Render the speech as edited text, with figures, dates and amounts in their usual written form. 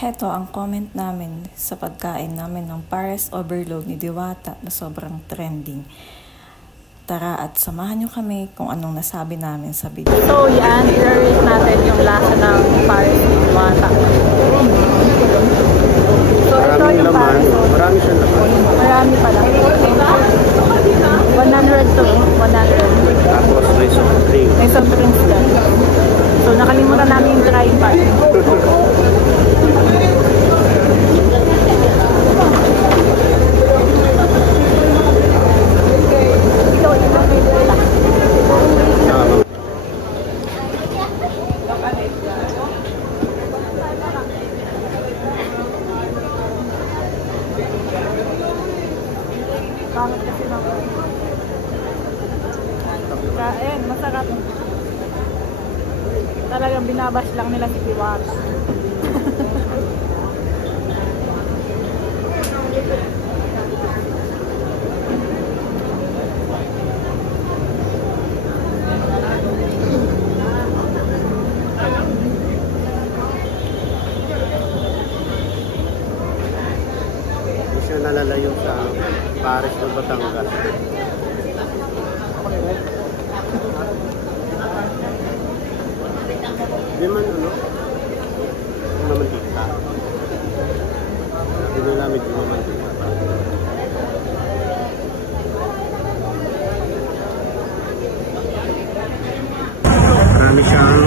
Heto ang comment namin sa pagkain namin ng Pares Overload ni Diwata na sobrang trending. Tara at samahan nyo kami kung anong nasabi namin sa video. So yan, i-rate natin yung lasa ng Pares ni Diwata. So ito yung Pares. Marami siyang laman. Marami pala. 100 to 100. Tapos may soft drink. May soft drinks dyan. So nakalimutan namin yung tripod. Pangit kasi naman. Kain, masarap. Talagang binabash lang nila si Diwata. Hindi siya nalalayo sa Pares ng Batangas. Hindi man ano, hindi naman dita. Hindi namin di naman dita. Marami siyang